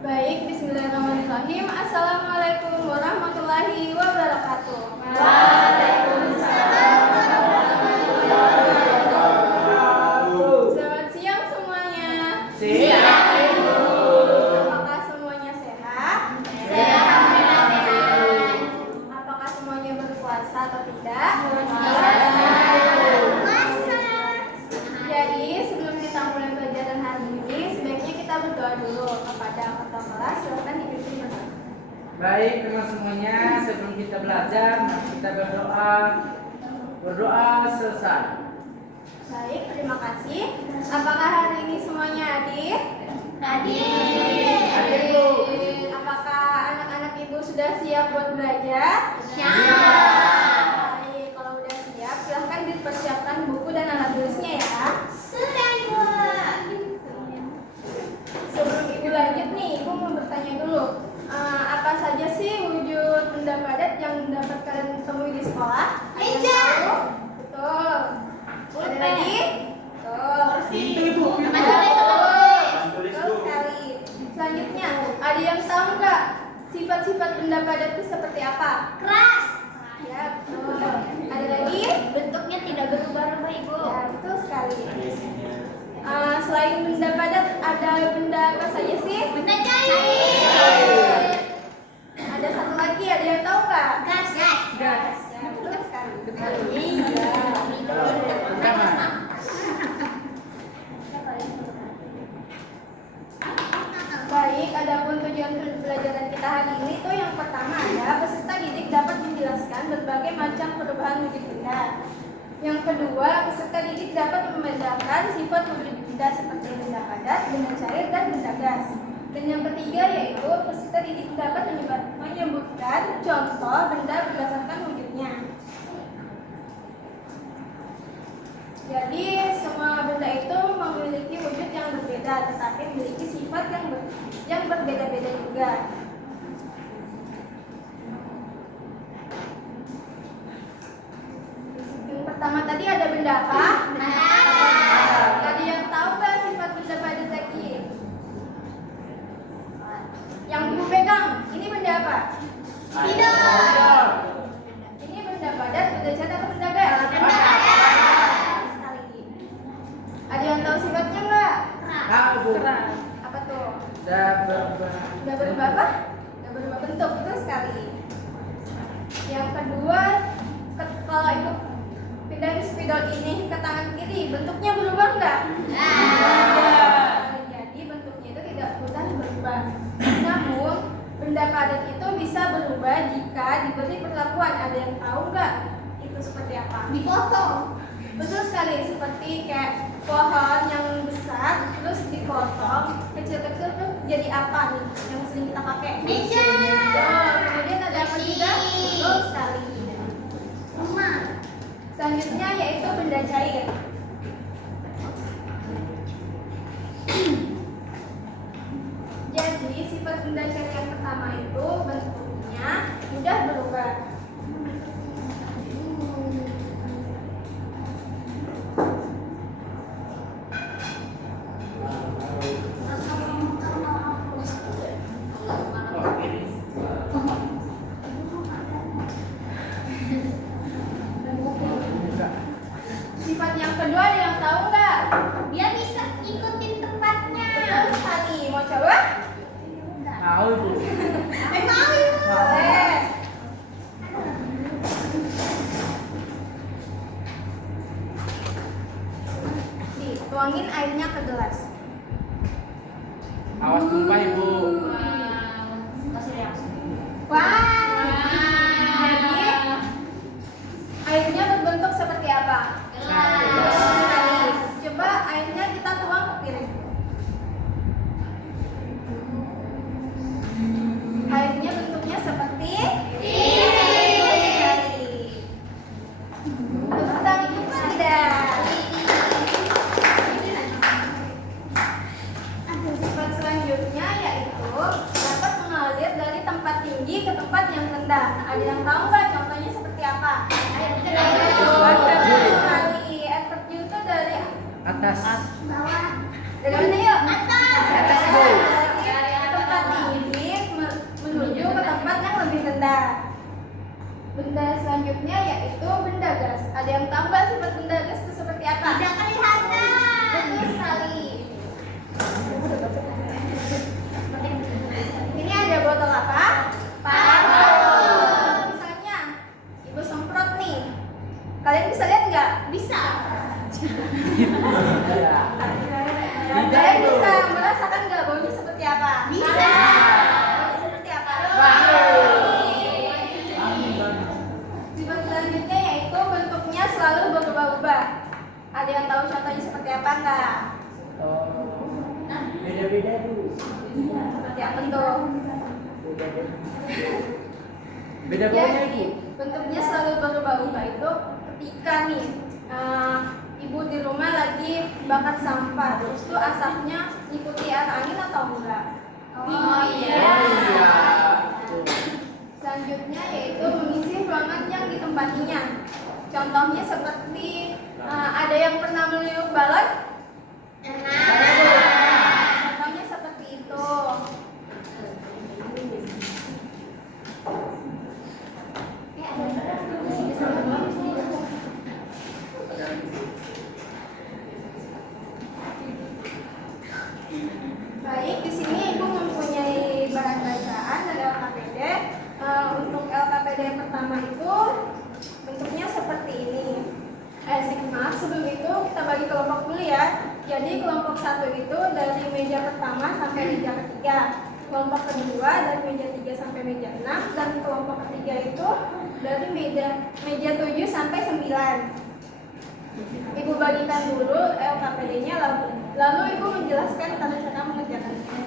Baik, bismillahirrahmanirrahim. Assalamualaikum warahmatullahi wabarakatuh. Waalaikumsalam warahmatullahi wabarakatuh. Selamat siang semuanya. Siang, Ibu. Apakah semuanya sehat? Sehat. Apakah semuanya berpuasa atau tidak? Jadi, sebelum kita mulai pelajaran hari ini, sebaiknya kita berdoa dulu kepada ketua kelas. Silakan dipimpin berdoa. Baik teman semuanya, sebelum kita belajar, mari kita berdoa. Berdoa selesai. Baik, terima kasih. Apakah hari ini semuanya hadir? Hadir, Bu. Apakah anak-anak ibu sudah siap buat belajar? Baik, kalau udah siap, silahkan dipersiapkan buku dan alat tulisnya ya. Sebelum ibu lanjut nih, ibu mau bertanya dulu. Apa saja sih wujud benda padat yang dapat kalian temui di sekolah? Ada yang tahu? Betul. Ada lagi? Betul. Itu, Ibu. Betul sekali. Selanjutnya, ada yang tahu nggak sifat-sifat benda padat itu seperti apa? Keras. Ya, betul. Ada lagi? Bentuknya tidak berubah-ubah, Ibu. Ya, betul sekali. Selain benda padat, ada benda apa saja sih? Benda cair. Ada satu lagi, ada yang tahu nggak? Gas. Gas. Ya, betul sekali. Baik, adapun tujuan pelajaran kita hari ini itu yang pertama adalah peserta didik dapat menjelaskan berbagai macam perubahan wujud benda. Yang kedua, peserta didik dapat membedakan sifat wujud benda seperti benda padat, benda cair, dan benda gas. Dan yang ketiga yaitu peserta didik dapat menyebutkan contoh benda berdasarkan wujudnya. Jadi semua benda itu memiliki wujud yang berbeda, tetapi memiliki sifat yang berbeda-beda juga. Yang pertama tadi ada benda apa? Tadi yang tahu nggak sifat benda pada Zaki? Yang ibu pegang, ini benda apa? Tidak. Ini benda padat, benda cair atau benda gas? Ada yang tahu sifatnya nggak? Tahu, Bu. Apa tuh? Udah berubah apa? Udah berubah bentuk, betul sekali. Yang kedua, kalau ibu pindahin spidol ini ke tangan kiri, bentuknya berubah nggak? Jadi bentuknya itu tidak mudah berubah. Namun benda padat itu bisa berubah jika diberi perlakuan. Ada yang tahu nggak itu seperti apa? Dipotong. Betul sekali, seperti kayak pohon yang besar terus dipotong kecil-kecil tuh jadi apa nih yang sering kita pakai? Meja. Kemudian ada apa juga? Betul sekali. Rumah. Selanjutnya yaitu benda cair. Jadi sifat benda cair yang pertama itu bentuknya mudah berubah. Sifat yang kedua ada yang tahu nggak? Dia bisa ikutin tempatnya. Betul sekali. Mau coba? Tahu, Bu. Mau, Ibu. Boleh. Tuangin airnya ke gelas. Awas tumpah, Ibu. Kasih reaksi. Wah. Jadi airnya berbentuk seperti apa? Gelas. Coba airnya kita tuang ke piring. Airnya bentuknya seperti piring. Tepuk tangan juga tidak? Sifat selanjutnya yaitu dapat mengalir dari tempat tinggi ke tempat yang rendah. Ada yang tahu nggak contohnya seperti apa? Air terjun. Air terjun itu dari Atas. Bawah. dari mana yuk? Atas. Atas, Bu. Dari tempat Beda-beda Bu. Seperti apa tuh? Beda baunya Jadi, Bu. bentuknya selalu berubah-ubah itu ketika nih ibu di rumah lagi bakar sampah, terus tuh asapnya ikuti arah angin atau enggak? Oh iya. Oh iya. Selanjutnya yaitu mengisi ruangan yang ditempatinya. Contohnya seperti ada yang pernah meniup balon? Contohnya seperti itu. Baik, di sini ibu mempunyai bahan bacaan dari LKPD. Untuk LKPD yang pertama itu bentuknya seperti ini. Maaf, sebelum itu kita bagi kelompok dulu ya. Jadi kelompok satu itu dari meja pertama sampai meja ketiga. Kelompok kedua dari meja 3 sampai meja 6, dan kelompok ketiga itu dari meja 7 sampai 9. Ibu bagikan dulu LKPD-nya, lalu ibu menjelaskan tata cara mengerjakannya.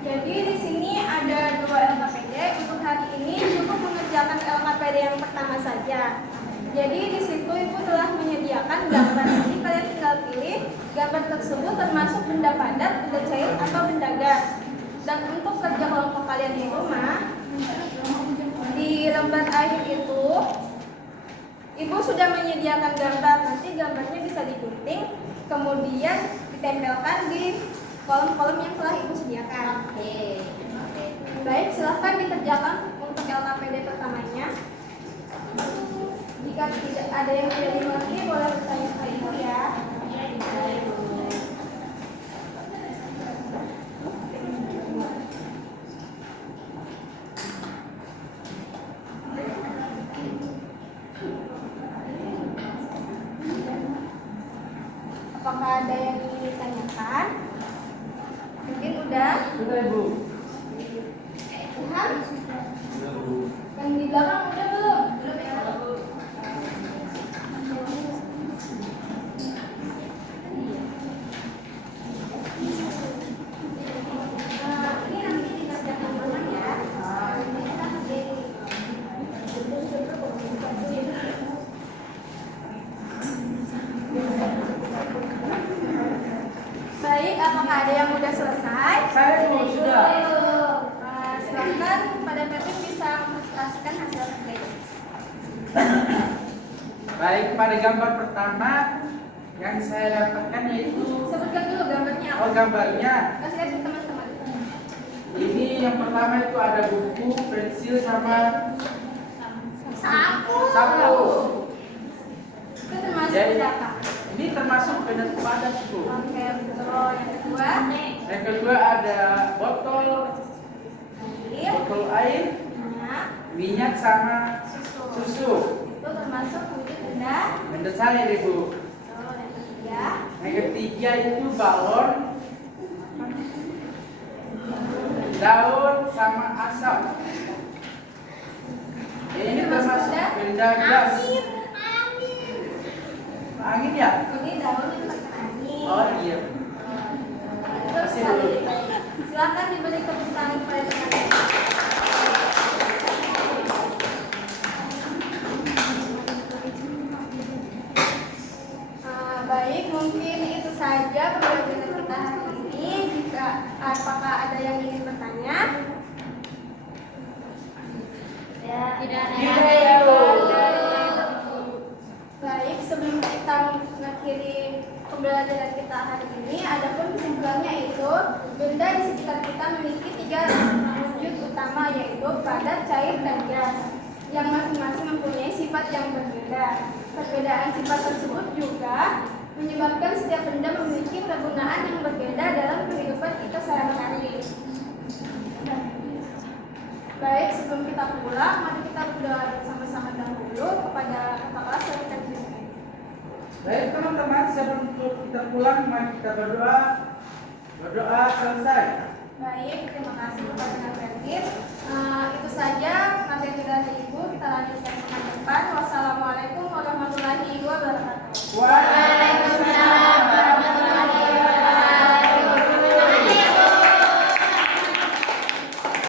Jadi di sini ada 2 LKPD. Untuk hari ini cukup mengerjakan LKPD yang pertama saja. Jadi di situ ibu telah menyediakan gambar. Jadi kalian tinggal pilih gambar tersebut termasuk benda padat, benda cair, atau benda gas. Dan untuk kerja kelompok kalian di rumah, di lembar akhir itu ibu sudah menyediakan gambar. Nanti gambarnya bisa digunting, kemudian ditempelkan di kolom-kolom yang telah ibu sediakan. Oke. Baik, silahkan dikerjakan untuk LKPD pertamanya. Jika tidak ada yang tidak dimengerti, boleh bertanya ke ibu ya. Apakah ada yang ingin ditanyakan? Mungkin udah. Sudah Ibu. Ilham? Yang di belakang udah belum? Belum ya? Ini nanti dikerjakan bareng ya. Baik, apakah ada yang udah selesai? Saya Bu, sudah. Silakan pada Pepin bisa menjelaskan hasil kerja. Baik, pada gambar pertama yang saya dapatkan yaitu Sebutkan dulu gambarnya apa? gambarnya. Kasih lihat ke teman-teman. Ini yang pertama itu ada buku, pensil sama Sapu. sapu. Itu termasuk Jadi, berapa? ini termasuk benda padat Bu. Oke, betul. Yang kedua, Yang kedua ada botol air, air, minyak sama susu. susu. Itu termasuk wujud benda. Benda cair Ibu. Betul. Yang ketiga, Yang ketiga itu balon, daun sama asap. Ini termasuk benda gas. Angin ya? ini daun yang terkena angin. Oh iya. Terus silakan diberi tepuk tangan kepada teman-teman. Baik, mungkin itu saja pembelajaran kita hari ini. Jika apakah ada yang ingin bertanya? Tidak ada. Tidak ya, Bu. Baik, sebelum kita mengakhiri pembelajaran kita hari ini, adapun kesimpulannya itu benda di sekitar kita memiliki 3 wujud utama, yaitu padat, cair, dan gas, yang masing-masing mempunyai sifat yang berbeda. Perbedaan sifat tersebut juga menyebabkan setiap benda memiliki kegunaan yang berbeda dalam kehidupan kita sehari-hari. Baik, sebelum kita pulang, mari kita berdoa bersama-sama dahulu kepada kakak kelas yang kita cintai. Baik teman-teman, sebelum kita pulang, mari kita berdoa. Berdoa selesai. Baik, terima kasih kepada Kak Fergit. Itu saja materi dari Ibu. Kita lanjutkan pekan depan. Wassalamualaikum warahmatullahi wabarakatuh. Wah.